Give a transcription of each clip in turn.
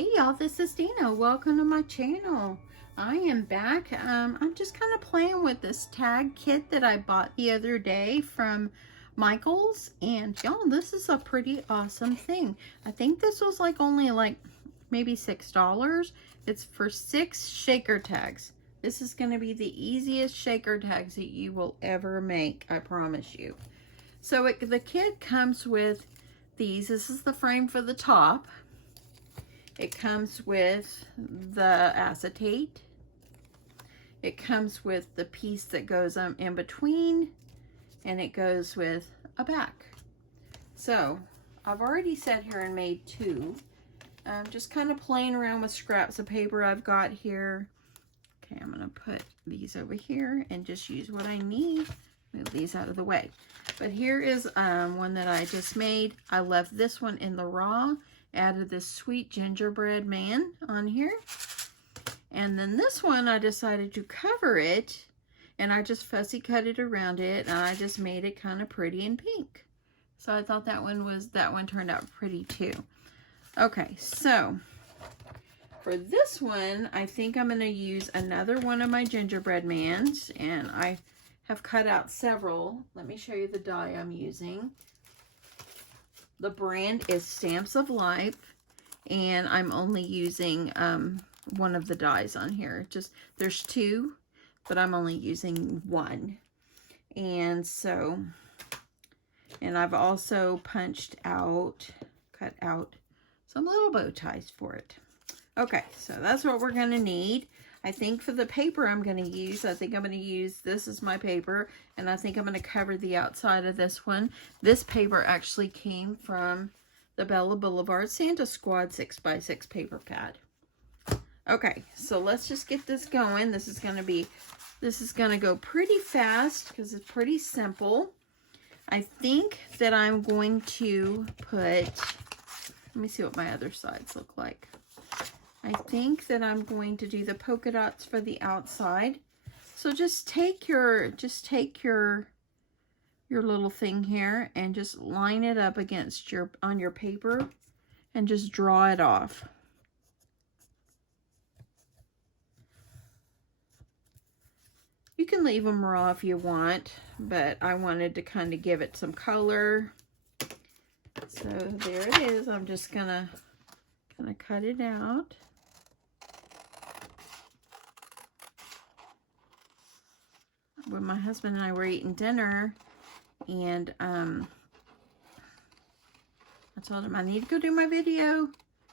Hey y'all, this is Deanna. Welcome to my channel. I am back. I'm just kind of playing with this tag kit that I bought the other day from Michael's, and y'all, this is a pretty awesome thing. I think this was only maybe $6. It's for 6 shaker tags. This is going to be the easiest shaker tags that you will ever make, I promise you. So the kit comes with these. This is the frame for the top. It comes with the acetate. It comes with the piece that goes in between, and it goes with a back. So I've already sat here and made 2. I'm just kind of playing around with scraps of paper I've got here. Okay, I'm gonna put these over here and just use what I need. Move these out of the way. But here is one that I just made. I left this one in the raw. Added this sweet gingerbread man on here. And then this one, I decided to cover it, and I just fussy cut it around it, and I just made it kind of pretty and pink. So I thought that one turned out pretty too. Okay, so for this one, I think I'm going to use another one of my gingerbread mans, and I have cut out several. Let me show you the die I'm using. The brand is Stamps of Life, and I'm only using one of the dies on here. There's 2, but I'm only using 1. And so, and I've also cut out some little bow ties for it. Okay, so that's what we're gonna need. I think for the paper I'm going to use, this is my paper, and I think I'm going to cover the outside of this one. This paper actually came from the Bella Boulevard Santa Squad 6x6 paper pad. Okay, so let's just get this going. This is going to go pretty fast because it's pretty simple. I think that I'm going to let me see what my other sides look like. I think that I'm going to do the polka dots for the outside. So just take your little thing here and just line it up against on your paper and just draw it off. You can leave them raw if you want, but I wanted to kind of give it some color. So there it is. I'm just gonna cut it out. When my husband and I were eating dinner, and I told him I need to go do my video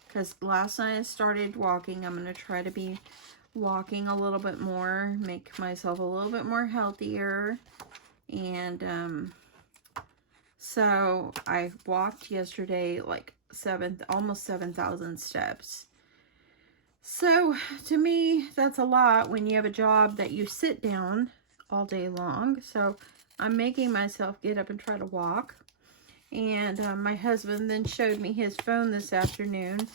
because last night I started walking. I'm going to try to be walking a little bit more, make myself a little bit more healthier. And so I walked yesterday like almost 7,000 steps. So to me, that's a lot when you have a job that you sit down all day long. So I'm making myself get up and try to walk. And my husband then showed me his phone this afternoon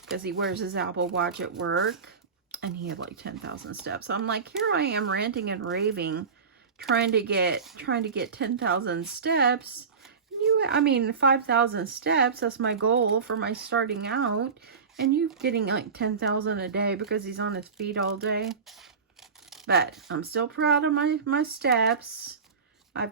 because he wears his Apple Watch at work, and he had like 10,000 steps. So I'm like, here I am ranting and raving, trying to get 10,000 steps. I mean 5,000 steps, that's my goal for my starting out, and you getting like 10,000 a day because he's on his feet all day. But I'm still proud of my steps. I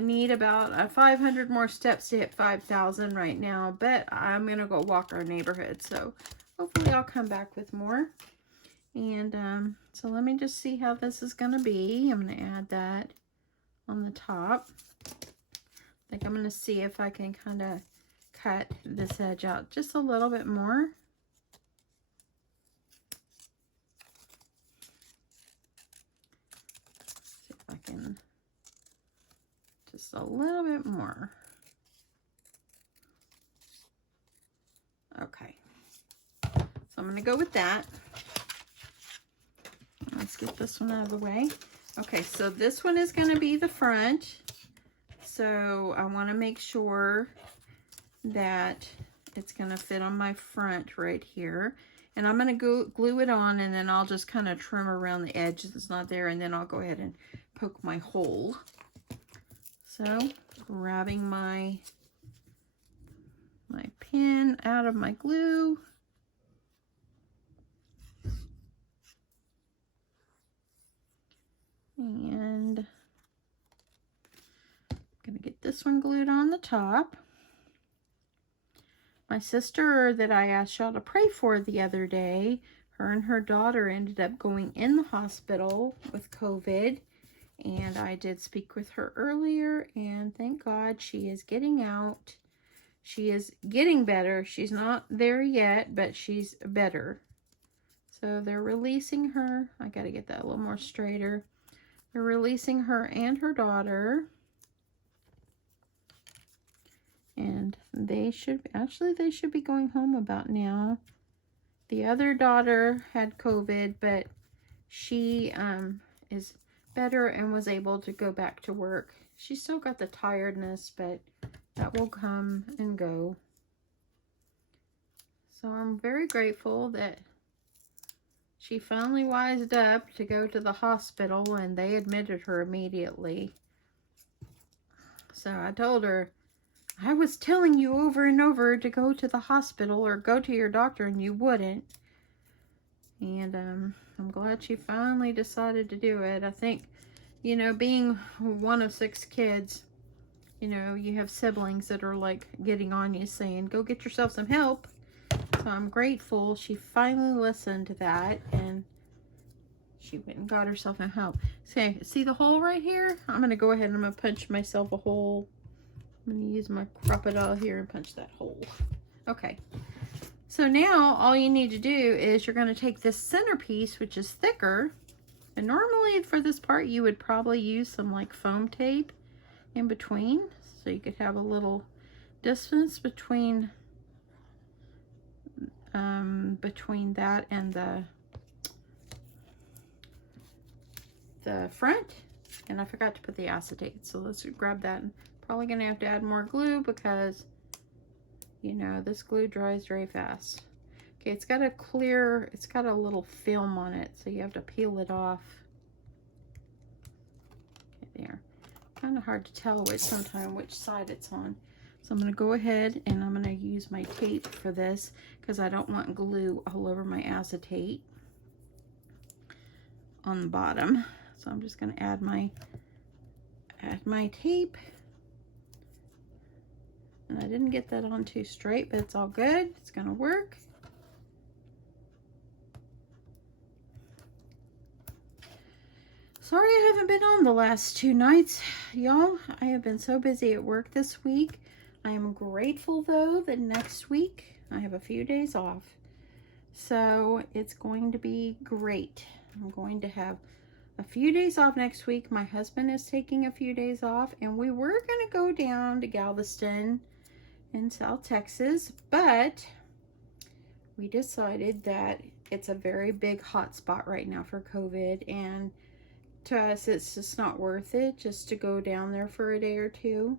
need about 500 more steps to hit 5,000 right now, but I'm going to go walk our neighborhood. So hopefully I'll come back with more. And so let me just see how this is going to be. I'm going to add that on the top. I think I'm going to see if I can kind of cut this edge out just a little bit more. I can just a little bit more. Okay, so I'm going to go with that. Let's get this one out of the way. Okay, so this one is going to be the front. So I want to make sure that it's going to fit on my front right here. And I'm going to glue it on, and then I'll just kind of trim around the edge that's not there, and then I'll go ahead and poke my hole. So grabbing my my pen out of my glue. And I'm going to get this one glued on the top. My sister that I asked y'all to pray for the other day, her and her daughter ended up going in the hospital with COVID. And I did speak with her earlier, and thank God she is getting out. She is getting better. She's not there yet, but she's better. So they're releasing her. I got to get that a little more straighter. They're releasing her and her daughter. And they should be going home about now. The other daughter had COVID, but she is better and was able to go back to work. She still got the tiredness, but that will come and go. So I'm very grateful that she finally wised up to go to the hospital, and they admitted her immediately. So I told her, I was telling you over and over to go to the hospital or go to your doctor, and you wouldn't. And I'm glad she finally decided to do it. I think, you know, being one of 6 kids, you know, you have siblings that are like getting on you saying, go get yourself some help. So I'm grateful she finally listened to that, and she went and got herself some help. See the hole right here? I'm going to go ahead and I'm going to punch myself a hole. I'm going to use my crocodile here and punch that hole. Okay. So now all you need to do is you're going to take this centerpiece, which is thicker. And normally for this part, you would probably use some like foam tape in between. So you could have a little distance between that and the front. And I forgot to put the acetate. So let's grab that. Probably going to have to add more glue because, you know, this glue dries very fast. Okay, it's got a little film on it, so you have to peel it off. Okay, there. Kind of hard to tell which side it's on. So I'm going to go ahead and I'm going to use my tape for this because I don't want glue all over my acetate on the bottom. So I'm just going to add my tape. And I didn't get that on too straight, but it's all good. It's going to work. Sorry I haven't been on the last 2 nights, y'all. I have been so busy at work this week. I am grateful, though, that next week I have a few days off. So it's going to be great. I'm going to have a few days off next week. My husband is taking a few days off, and we were going to go down to Galveston in South Texas, but we decided that it's a very big hot spot right now for COVID, and to us it's just not worth it just to go down there for a day or 2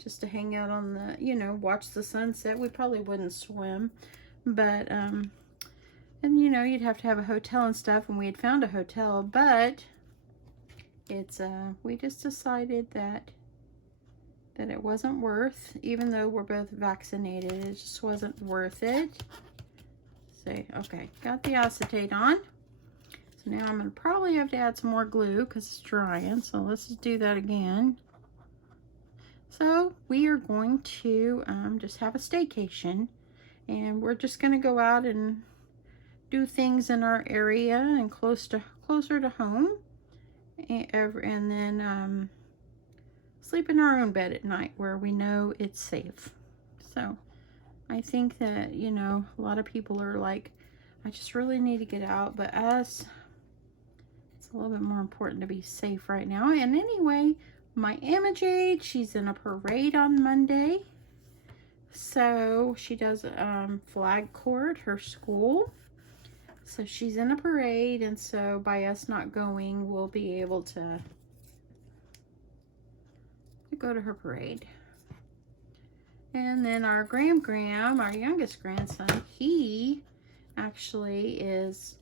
just to hang out on the, you know, watch the sunset. We probably wouldn't swim, but and you know, you'd have to have a hotel and stuff, and we had found a hotel, but it's we just decided that it wasn't worth, even though we're both vaccinated, it just wasn't worth it. So, okay, got the acetate on. So now I'm going to probably have to add some more glue because it's drying. So let's just do that again. So we are going to just have a staycation. And we're just going to go out and do things in our area and closer to home. And then sleep in our own bed at night where we know it's safe. So I think that, you know, a lot of people are like, I just really need to get out, but us, it's a little bit more important to be safe right now. And anyway, my Image, she's in a parade on Monday. So she does flag corps at her school. So she's in a parade, and so by us not going, we'll be able to go to her parade. And then our Graham, our youngest grandson, he actually is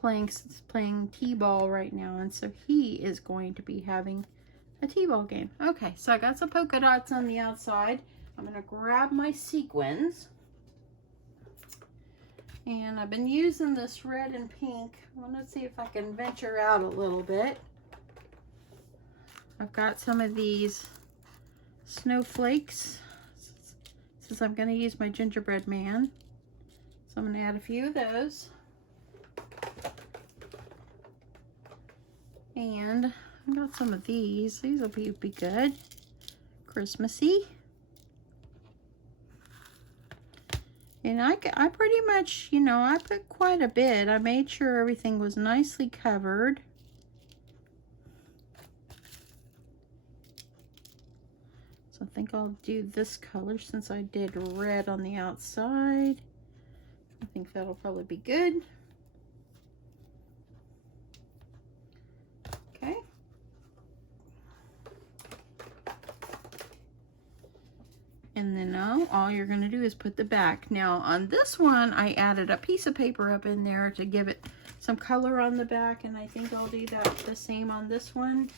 playing t-ball right now, and so he is going to be having a t-ball game. Okay, so I got some polka dots on the outside. I'm gonna grab my sequins. And I've been using this red and pink. I want to see if I can venture out a little bit. I've got some of these snowflakes, since I'm going to use my gingerbread man. So I'm going to add a few of those. And I got some of these. These will be good. Christmassy. And I pretty much, you know, I put quite a bit. I made sure everything was nicely covered. So I think I'll do this color since I did red on the outside. I think that'll probably be good. Okay. And then now all you're going to do is put the back. Now on this one, I added a piece of paper up in there to give it some color on the back, and I think I'll do that the same on this one.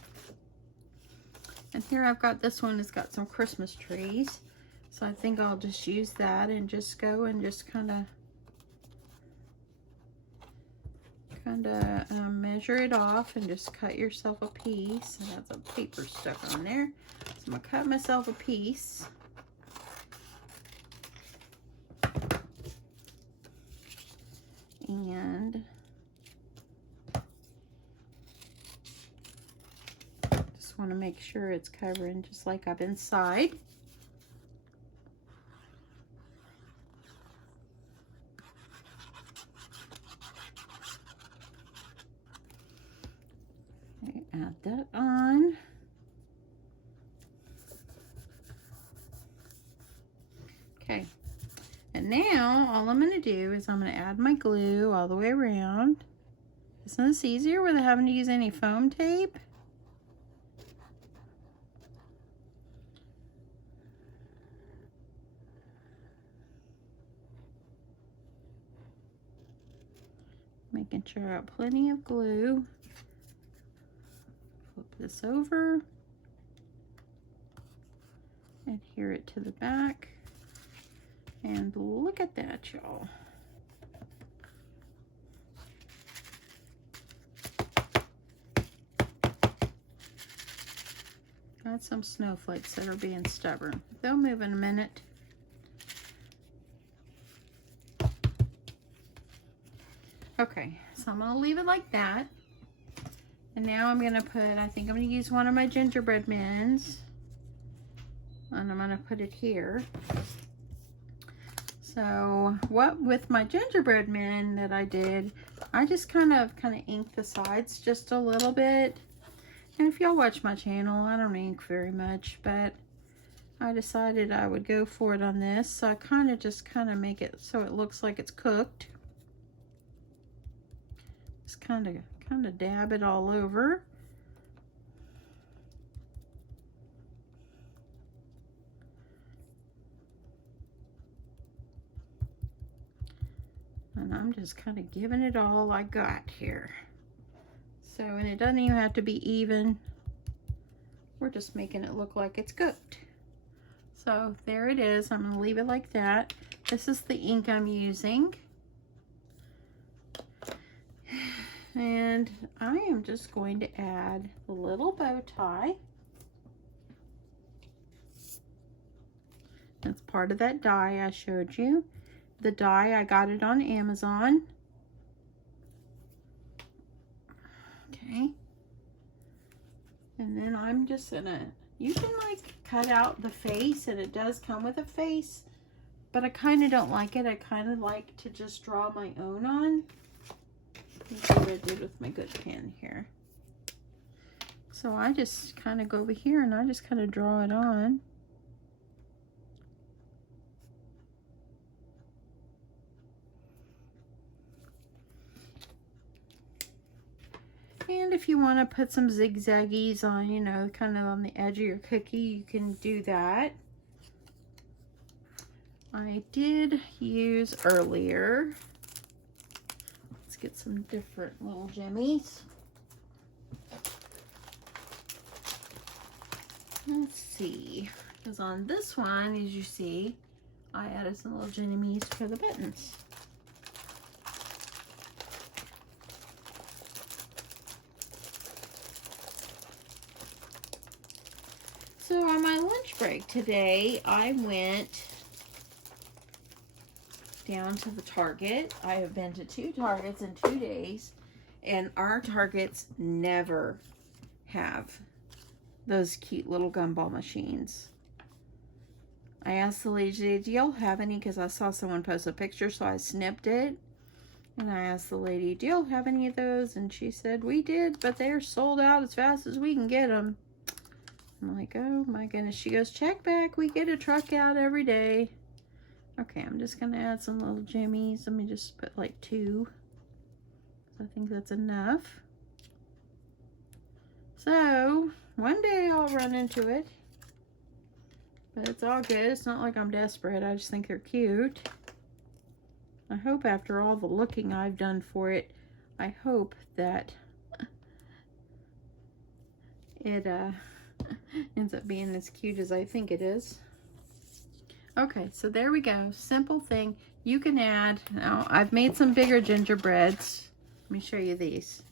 And here I've got this one, it's got some Christmas trees. So I think I'll just use that and just go and just kind of measure it off and just cut yourself a piece. And that's some paper stuck on there. So I'm gonna cut myself a piece. And just want to make sure it's covering just like up inside. Okay, add that on. Okay. And now, all I'm going to do is I'm going to add my glue all the way around. Isn't this easier without having to use any foam tape? Making sure I have plenty of glue. Flip this over. Adhere it to the back. And look at that, y'all. Got some snowflakes that are being stubborn. They'll move in a minute. Okay, so I'm gonna leave it like that. And now I'm gonna put, I think I'm gonna use one of my gingerbread mens. And I'm gonna put it here. So what with my gingerbread men that I did, I just kind of inked the sides just a little bit. And if y'all watch my channel, I don't ink very much, but I decided I would go for it on this. So I just make it so it looks like it's cooked. Just kind of dab it all over. And I'm just kind of giving it all I got here. So, and it doesn't even have to be even. We're just making it look like it's cooked. So there it is. I'm going to leave it like that. This is the ink I'm using. And I am just going to add a little bow tie. That's part of that die I showed you. The die, I got it on Amazon. Okay. And then I'm just gonna, you can like cut out the face, and it does come with a face, but I kind of don't like it. I kind of like to just draw my own on. Let's see what I did with my good pen here. So I just kind of go over here and I just kind of draw it on. And if you want to put some zigzaggies on, you know, kind of on the edge of your cookie, you can do that. I did use earlier. Let's get some different little jimmies. Let's see. Because on this one, as you see, I added some little jimmies for the buttons. So on my lunch break today, I went down to the Target. I have been to 2 Targets in 2 days, and our Targets never have those cute little gumball machines. I asked the lady, do y'all have any? Because I saw someone post a picture, so I snipped it. And I asked the lady, do y'all have any of those? And she said, we did, but they're sold out as fast as we can get them. I'm like, oh my goodness. She goes, check back. We get a truck out every day. Okay, I'm just going to add some little jimmies. Let me just put like 2. I think that's enough. So, one day I'll run into it. But it's all good. It's not like I'm desperate. I just think they're cute. I hope after all the looking I've done for it, I hope that it ends up being as cute as I think it is. Okay, so there we go. Simple thing. You can add, now I've made some bigger gingerbreads. Let me show you these.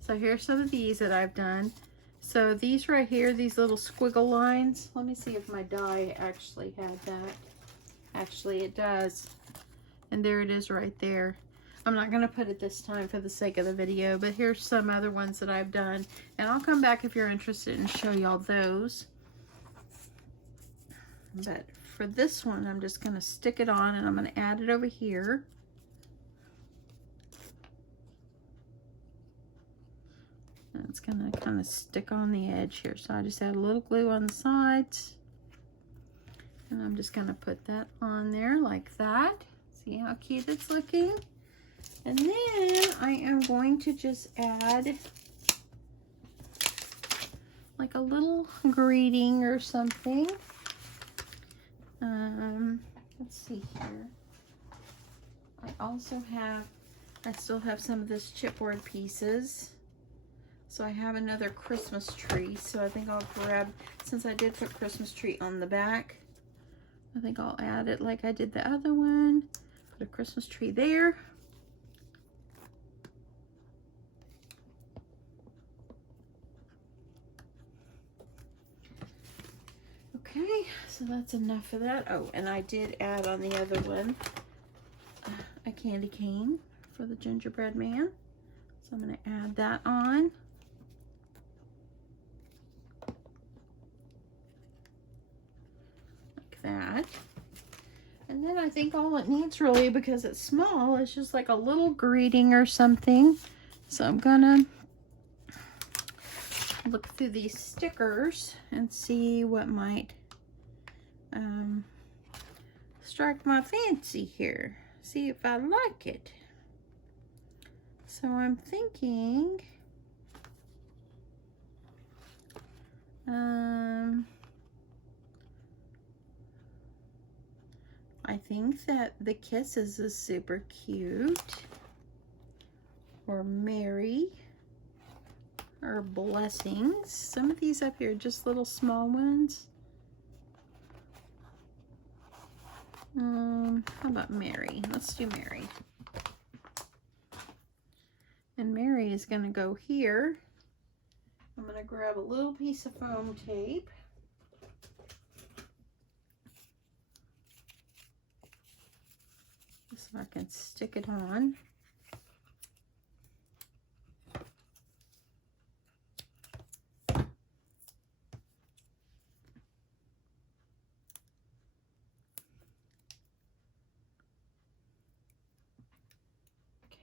So here's some of these that I've done. So these right here, these little squiggle lines. Let me see if my die actually had that. Actually, it does. And there it is right there. I'm not going to put it this time for the sake of the video, but here's some other ones that I've done. And I'll come back if you're interested and show y'all those. But for this one, I'm just going to stick it on and I'm going to add it over here. And it's going to kind of stick on the edge here. So I just add a little glue on the sides. And I'm just going to put that on there like that. See how cute it's looking? And then I am going to just add like a little greeting or something. Let's see here. I still have some of this chipboard pieces. So I have another Christmas tree. So I think I'll grab, since I did put Christmas tree on the back, I think I'll add it like I did the other one. Put a Christmas tree there. Okay, so that's enough for that. Oh, and I did add on the other one a candy cane for the gingerbread man. So I'm going to add that on. Like that. And then I think all it needs really, because it's small, is just like a little greeting or something. So I'm going to look through these stickers and see what might strike my fancy here. See if I like it. So I'm thinking I think that the kisses is super cute, or Mary, or blessings. Some of these up here, just little small ones. How about Mary? Let's do Mary. And Mary is going to go here. I'm going to grab a little piece of foam tape. So I can stick it on.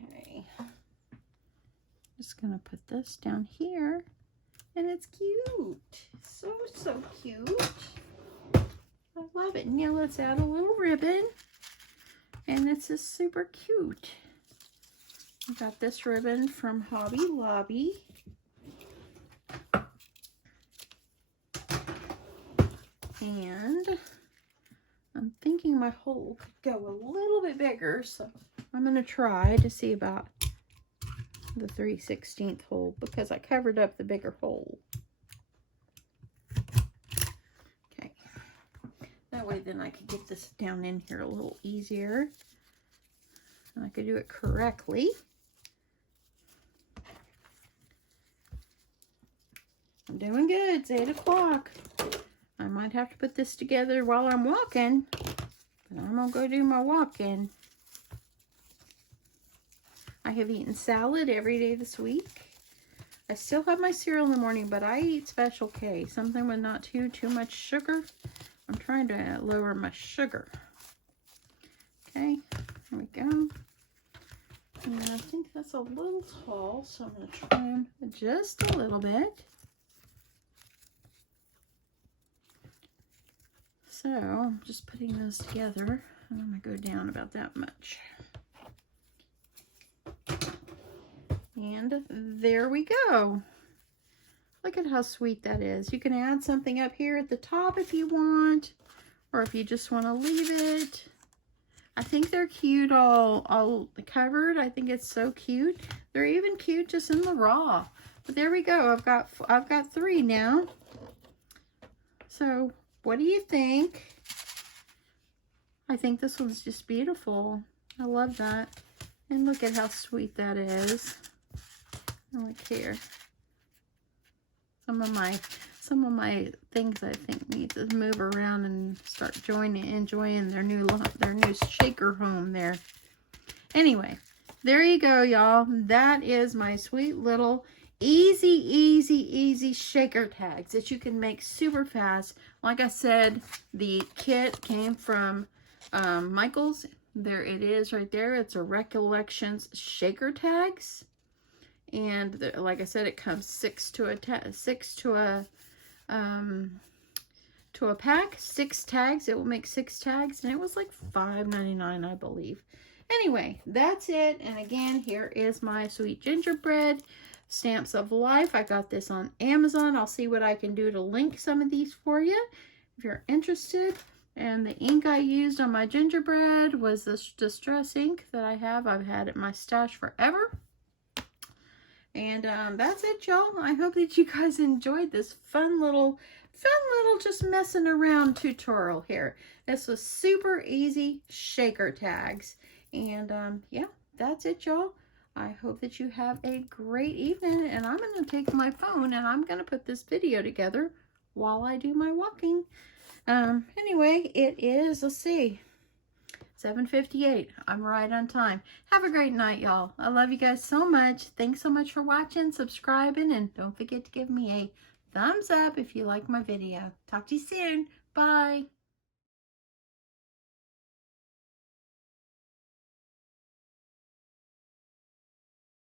Okay. Just gonna put this down here, and it's cute. So cute. I love it. Now let's add a little ribbon. And this is super cute. I got this ribbon from Hobby Lobby. And I'm thinking my hole could go a little bit bigger, so I'm going to try to see about the 3/16 hole, because I covered up the bigger hole. Okay. way then I could get this down in here a little easier. And I could do it correctly. I'm doing good. It's 8 o'clock. I might have to put this together while I'm walking. But I'm going to go do my walking. I have eaten salad every day this week. I still have my cereal in the morning, but I eat Special K. Something with not too much sugar. I'm trying to lower my sugar. Okay, there we go. And I think that's a little tall, so I'm going to try them just a little bit. So I'm just putting those together, and I'm going to go down about that much. And there we go. Look at how sweet that is. You can add something up here at the top if you want, or if you just want to leave it. I think they're cute all covered. I think it's so cute. They're even cute just in the raw. But there we go. I've got 3 now. So what do you think? I think this one's just beautiful. I love that. And look at how sweet that is. Look here. Some of my things I think need to move around and start enjoying their new shaker home there. Anyway, there you go, y'all. That is my sweet little easy shaker tags that you can make super fast. Like I said, the kit came from Michael's. There it is right there. It's a Recollections shaker tags. And like I said, it comes 6 to a pack, 6 tags. It will make 6 tags, and it was like $5.99, I believe. Anyway, that's it. And again, here is my sweet gingerbread stamps of life. I got this on Amazon. I'll see what I can do to link some of these for you if you're interested. And the ink I used on my gingerbread was this Distress ink that I have. I've had it in my stash forever. And that's it, y'all. I hope that you guys enjoyed this fun little just messing around tutorial here. This was super easy shaker tags. And yeah, that's it, y'all. I hope that you have a great evening. And I'm going to take my phone and I'm going to put this video together while I do my walking. Anyway, it is, let's see, 7:58. I'm right on time. Have a great night, y'all. I love you guys so much. Thanks so much for watching, subscribing, and don't forget to give me a thumbs up if you like my video. Talk to you soon. Bye.